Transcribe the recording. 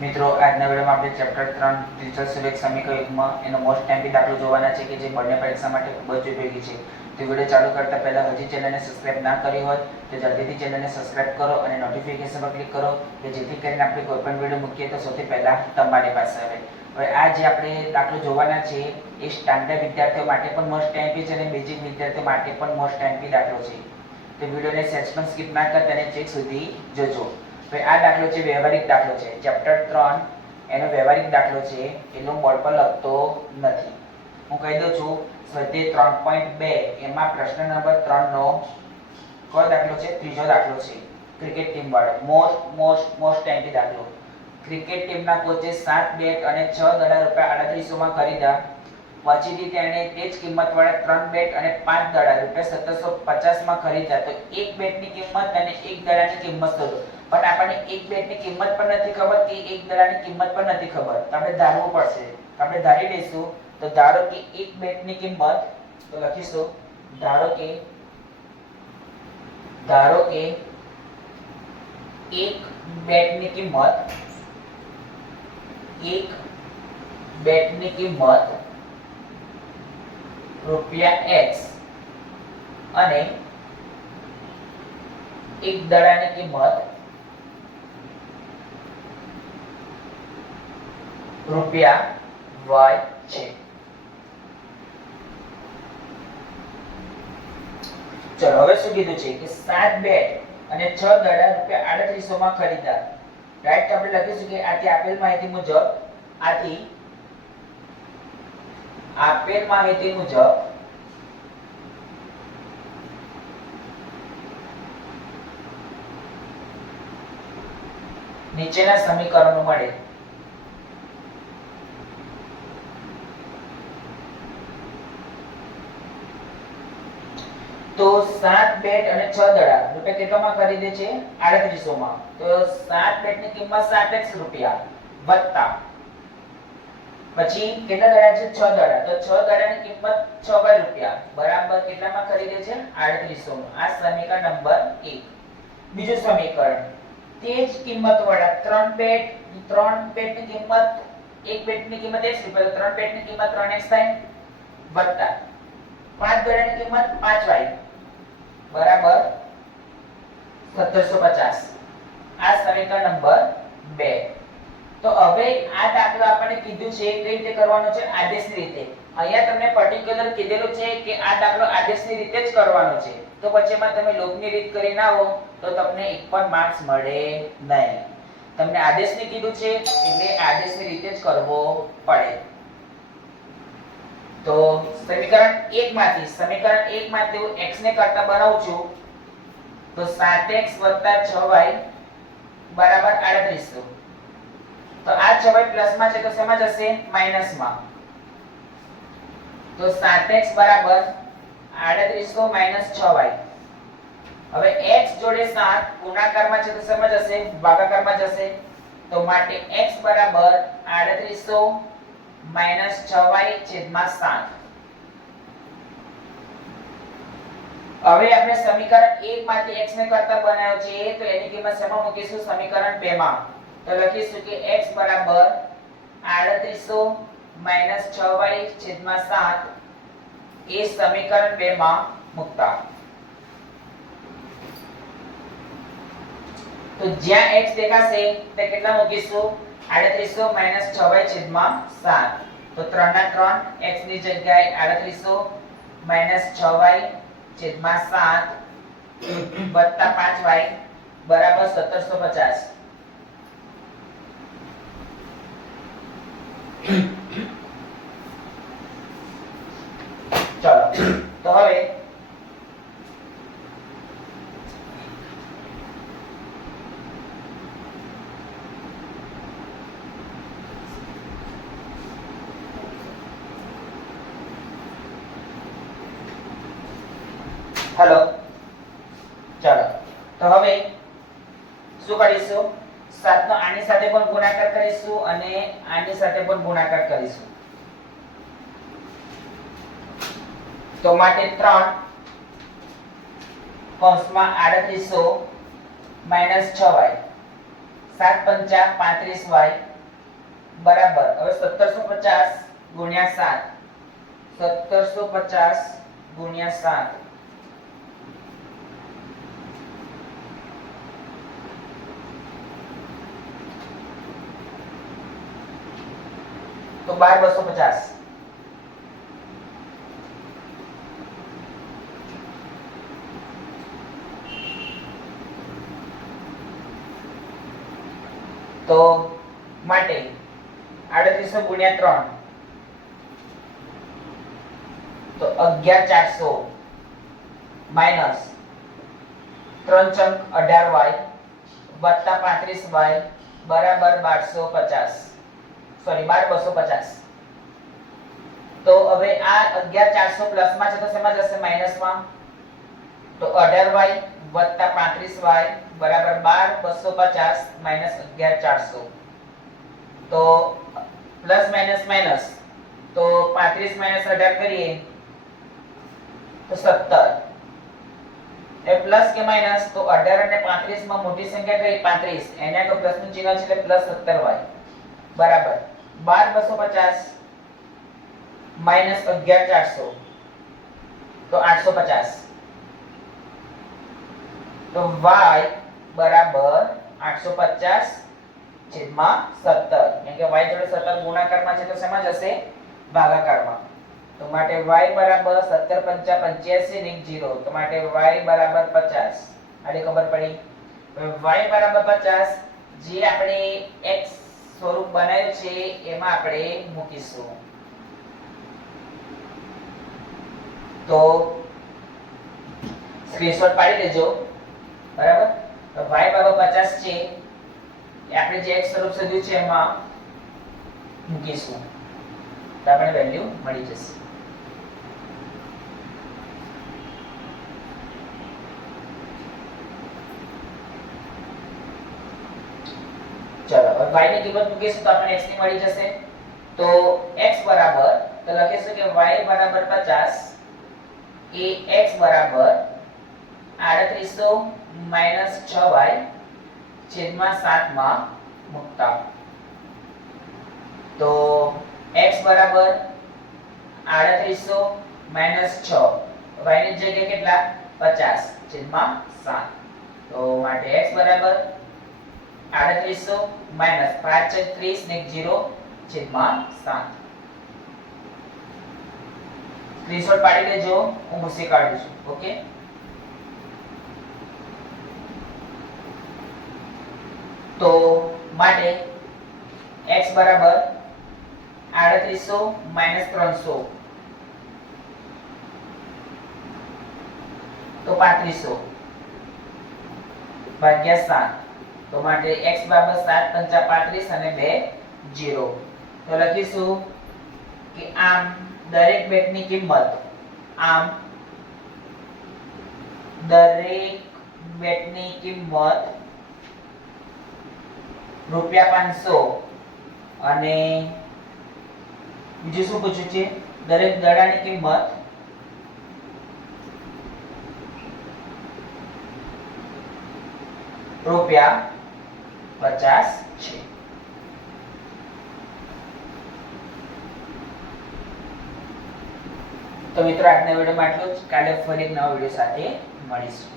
મિત્રો આજના વિડીયોમાં આપણે ચેપ્ટર 3 ડિજિટલ સિલેક્ટ સમીકરણ યુગમાં એનો મોસ્ટ ટાઈમથી દાખલો જોવાના છે કે જે બંને પરીક્ષા માટે ખૂબ જ ઉપયોગી છે. તો વિડીયો ચાલુ કરતા પહેલા હજી ચેનલને સબસ્ક્રાઇબ ના કરી હોય તો જલ્દીથી ચેનલને સબસ્ક્રાઇબ કરો અને નોટિફિકેશન પર ક્લિક કરો કે જેથી કરીને આપણે કોઈ પણ વિડીયો મૂકીએ તો સૌથી પહેલા તમારી પાસે આવે. હવે આ જે આપણે દાખલો જોવાના છે એ સ્ટાન્ડર્ડ વિદ્યાર્થીઓ માટે પણ મોસ્ટ ટાઈમથી છે અને બેઝિક વિદ્યાર્થીઓ માટે પણ મોસ્ટ ટાઈમથી દાખલો છે. તો વિડીયોને સેજ પણ સ્કીપ ના કરતા અને ચેક સુધી જોજો. તો આ દાખલો છે વ્યવહારિક દાખલો છે. ચેપ્ટર 3 એનો વ્યવહારિક દાખલો છે. એનો બોર્ડ પર લખતો નથી. હું કહી દઉં છું સ્વાધ્યાય 3.2 એમાં પ્રશ્ન નંબર 3 નો કયો દાખલો છે? ત્રીજો દાખલો છે. ક્રિકેટ ટીમ વાળો મોસ્ટ ટાઈમથી દાખલો. ક્રિકેટ ટીમના કોચે 7 બેટ અને 6 દડા રૂપિયા 3800 માં ખરીદ્યા. પછીથી તેણે તે જ કિંમત વાળા 3 બેટ અને 5 દડા રૂપિયા 1750 માં ખરીદ્યા. તો એક બેટની કિંમત અને એક દડાની કિંમત શોધો. પણ આપણને એક બેટની કિંમત પણ નથી ખબર કે એક દડાની કિંમત પણ નથી ખબર. તો આપણે ધારવું પડશે. આપણે ધારી લઈશું. તો ધારો કે એક બેટની કિંમત તો લખીશું ધારો કે એક બેટની કિંમત રૂપિયા x અને એક દડાની કિંમત રૂપિયા y છે. ચલો હવે શું કીધું છે કે 7 બેટ અને 6 દડા રૂપિયા 3800 માં ખરીદ્યા. રાઈટ. આપણે લખીશું કે આથી આપેલ માહિતી મુજબ નીચેના સમીકરણો મળે. તો 7 બેટ અને 6 દડા રૂપિયા કેટલામાં ખરીદે છે? 3800 માં. તો 7 બેટની કિંમત 7x રૂપિયા વત્તા પછી કેટલા દડા છે? 6 દડા. તો 6 દડાની કિંમત 6y રૂપિયા બરાબર કેટલામાં ખરીદે છે? 3800 માં. આ સમીકરણ નંબર 1. બીજું સમીકરણ તે જ કિંમત વાળા 3 બેટની કિંમત એક બેટની કિંમત x રૂપિયા. તો 3 બેટની કિંમત 3x થાય વત્તા 5 દડાની કિંમત 5y બરાબર 1750. આ સમીકરણ નંબર 2. તો હવે આ દાખલો આપણને કીધું છે કઈ રીતે કરવાનો છે? આદેશની રીતે. અહીંયા તમને પર્ટિક્યુલર કીધેલું છે કે આ દાખલો આદેશની રીતે જ કરવાનો છે. તો પછી એમાં તમે લોગની રીત કરીને આવો તો તમને એક પણ માર્ક્સ મળે નહીં. તમને આદેશની કીધું છે એટલે આદેશની રીતે જ કરવો પડે. તો સમીકરણ 1 માંથી હું x ને કરતા બનાવું છું. તો 7x 6y બરાબર 3800. તો આ 6y પ્લસ માં છે તો શેમાં જશે? માઈનસ માં. તો 7x બરાબર 3800 6y. હવે x જોડે 7 ગુણાકારમાં છે તો શેમાં જશે? ભાગાકારમાં જશે. તો માટે x બરાબર 3800 6y છેદમાં 7. હવે આપણે સમીકરણ 1 માંથી x ને કરતા બનાવ્યો છે તો એની કિંમત શેમાં મૂકીશું? સમીકરણ 2 માં. તો લખીશું કે x બરાબર 3800 6y છેદમાં 7 એ સમીકરણ 2 માં મૂકતા. તો જ્યાં x દેખાશે તે કેટલા મૂકીશું? 3800 6y છેદમાં 7. તો 3 ના 3 x ની જગ્યાએ 3800 6y છેદમાં 7 વત્તા 5y બરાબર 1750. ચલો તો હવે હેલો. ચાલો તો હવે શું કરીશું? 7 નો આની સાથે પણ ગુણાકાર કરીશું અને આની સાથે પણ ગુણાકાર કરીશું. તો માટે 3 કૌંસમાં 3800 - 6y 7 × 5 = 35y બરાબર હવે 1750 ગુણ્યા 7 1750 ગુણ્યા 7 તો 12250 તો માટે 3800 ગુણ્યા 3 તો 11400 માઈનસ 3 ચંક 18y વત્તા 35y બરાબર 1250 સોરી 12250 તો હવે આ 11400 પ્લસ માં છે તો શેમાં જશે માઈનસ માં તો 18y વત્તા 35y બરાબર 12250 માઈનસ 11400 તો પ્લસ માઈનસ તો 35 માઈનસ 18 કરીએ તો 17 એ પ્લસ કે માઈનસ તો 18 અને 35 માં મોટી સંખ્યા કઈ 35 એને તો પ્લસ નું ચિહ્ન છે એટલે પ્લસ 17y બરાબર 12250 માઈનસ 11400 તો 850 તો y બરાબર 850 છેદમાં 17 કેમ કે y જોડે 17 ગુણાકારમાં છે તો શેમાં જશે ભાગાકારમાં તો માટે y બરાબર 17 પંચા 85 ને 0 તો માટે y બરાબર 50 આને ખબર પડી હવે y બરાબર 50 જે આપણે x સ્વરૂપ બનાવ્યું છે એમાં આપણે મૂકીશું તો સ્ક્રીનશોટ પાડી લેજો બરાબર તો y બરાબર 50 છે એ આપણે જે x સ્વરૂપ શોધ્યું છે એમાં મૂકીશું તો આપણે વેલ્યુ મળી જશે ચલો હવે y ની કિંમત મૂકીશું તો આપણને x ની મળી જશે તો x બરાબર તો લખીશું કે y બરાબર 50 એ x બરાબર 3800 માઈનસ 6y છેદમાં 7 માં મૂકતા તો x બરાબર 3800 માઈનસ 6 y ની જગ્યાએ કેટલા 50 છેદમાં 7 તો માટે x બરાબર 3800 માઈનસ 5 30 ને 0 છેદમાં 7 સ્ક્રીનશોટ પાડી લેજો હું ભૂસી કાઢું છું ઓકે તો માટે x બરાબર 3800 માઈનસ 300 તો 3500 ભાગ્યા 7 તો માટે x બરાબર 7 પંચા 35 અને 2 0 તો લખીશું કે આમ દરેક બેટની કિંમત રૂપિયા 500 અને બીજું શું પૂછ્યું છે દરેક દડાની કિંમત રૂપિયા 50 છે તો મિત્રો આજના વિડીયોમાં આટલું જ કાલે ફરી એક નવા વિડીયો સાથે મળીશું